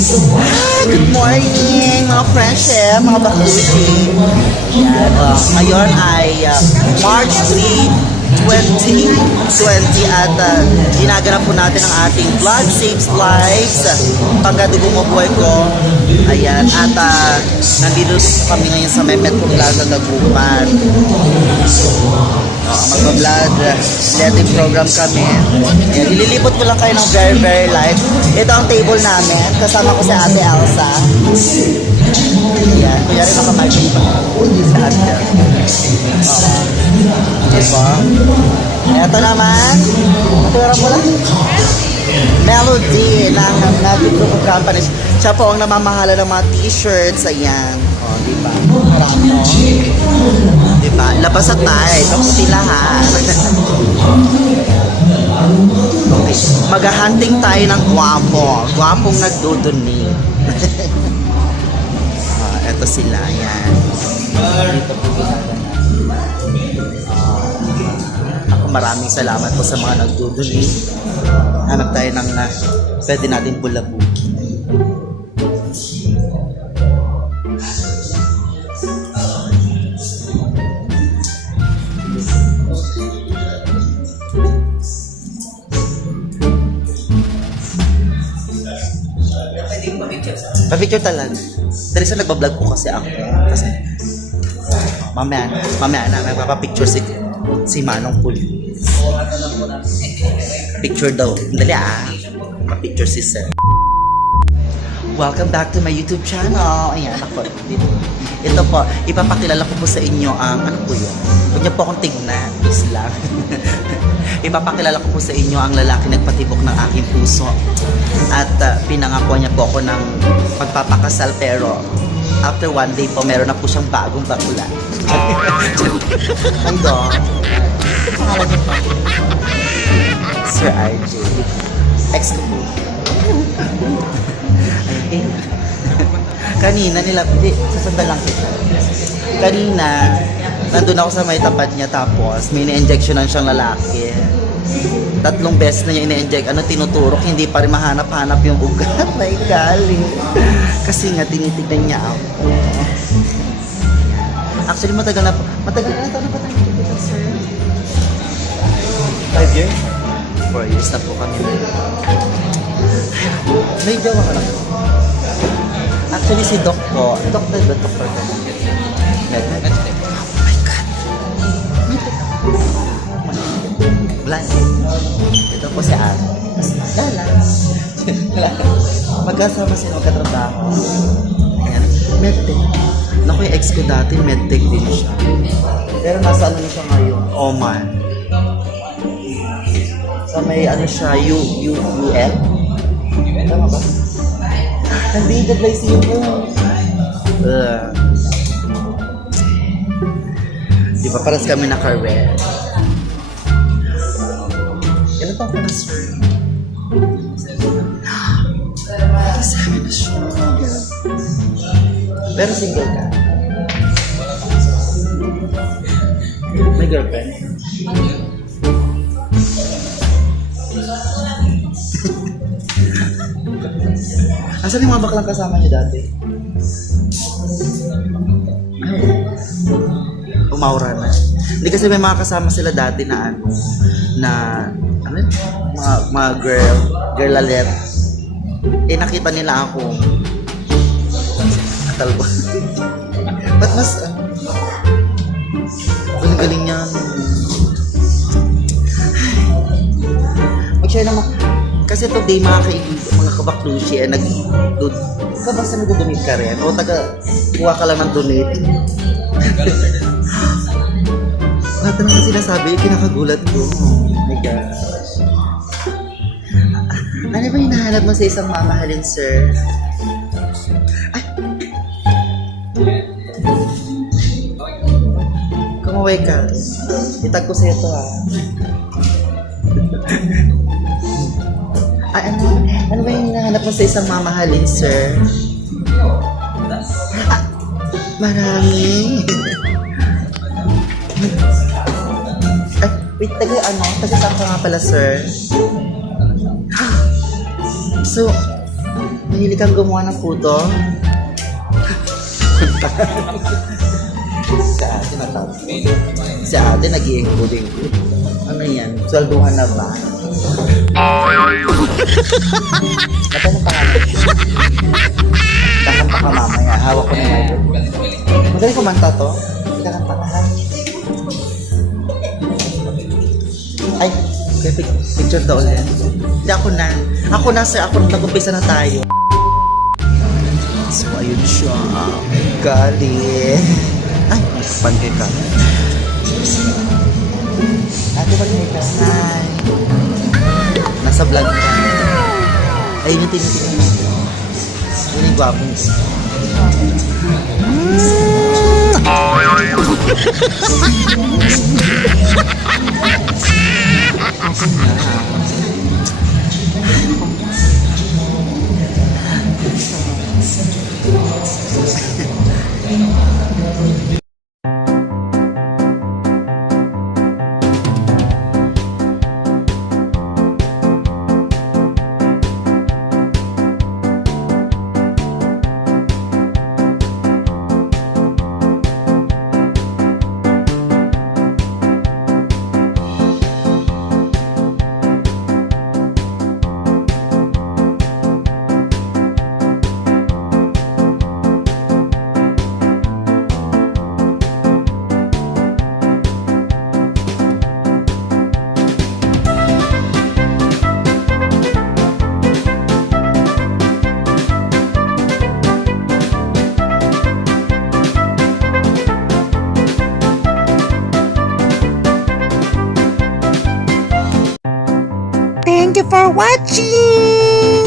Good morning, mga friendship, mga bakushi. Yan, ngayon ay March 3, 2020 at ginaganap po natin ang ating Blood Saves Lives Panggadugo mo buhay ko. Ayan, at nandito kami ngayon sa Metro Plaza Dagupan. Magpa-blood letting program kami. Ayan, ililipot ko lang kayo ng very light. Ito ang table namin. Kasama ko si Ate Elsa. Ayan, kuya rin nakamagin pa. Sa ate. Diba? Ito naman. Matira mo lang. Melody ng Magic Group of Companies. Siya po ang namamahala ng mga t-shirts. Ayan. O, diba? Marami. Diba? Labas at tayo. Ito sila ha. Okay. Mag-hunting tayo ng gwapo. Gwapong nagduduni. Ito sila. Ayan. Dito po ginagawa. Maraming salamat po sa mga nagduduli. Hanap tayo ng pwede natin bulabukin. Pa-picture talaga. Teresa, nagbablog ko kasi ako. Kasi mamaya na magpapapicture si Manong Puli. Picture daw. Dali ma-picture si Sir. Welcome back to my YouTube channel. Ayan, ako. Ito po, ipapakilala ko po sa inyo ang, ano po yun? Huwag niyo po akong tignan. Please lang. Ipapakilala ko po sa inyo ang lalaki nagpatibok ng aking puso. At pinangako niya po ako ng magpapakasal, pero after one day po, meron na po siyang bagong bakula. Ang dog. Pangalan niyo pa. Sir RJ. Ex ko po. Kanina nila, hindi, sasanda lang kita. Kanina, nandun ako sa may tapat niya, tapos may ina-injectionan siyang lalaki. 3 beses na niya ina-inject. Ano, tinuturok, hindi pa rin mahanap-hanap yung ugat. May galing. Kasi nga, tinitignan niya ako. Actually, matagal na ito. Ano ba tayo kita, sir? 5 years? 4 years na po kami. May jowa ka lang. Actually, si Doc po. Doctor ko. Oh my God. Blind. Ito po si Ate. Lala. Magkasama sila magkatrabaho. Ayan. Medtech. Naku, yung ex ko dati, medtech din siya. Pero nasa ano na siya ngayon? Oman. So may ano siya, UL? Tama ba? Nandito play siya po. Di ba paras kami naka-red? Ilan pa na, sir? 7 na siya. Pero single ka? May girlfriend? Asan yung mga baklang kasama niyo dati? Umaura na. Hindi kasi may mga kasama sila dati na mga girlalet. Eh nakita nila ako. Atal ba? Ba't mas galing niya. Mag-share naman. Kasi today mga kabaklushi ikaw basta nag-donate ka rin? O kuha ka lang ng donate? Lahat na nga sinasabi, kinakagulat ko. Oh my gosh. Ano ba hinahanap mo sa isang mamahalin, sir? Ay! Kumaway ka. Itag ko sa'yo ito Ano ba yung hinahanap mo sa isang mamahalin, sir? Marami. Wait, taga saan ka nga pala, sir? So, may Pinili kang gumawa ng puto? Si ate natapos. Si ate nag-iingkod-ingkod. Ano yan? Swelduhan na ba? Magkano pa nga? Kakanta ka mamaya. Hawak ko na yung microphone. Magaling kumanta to? Kakanta ka ha? Ay, okay, picture daw ulit. Hindi ako na. Ako na sir, ako nag-umpisa na tayo. So, ayun siya. Galing. Ay, panggay ka. Ate, mag-make ka. Hi. Nasa vlog ka. Ayun yung tinitingnan natin. Yun yung gwapong. Ako na. Thank you for watching!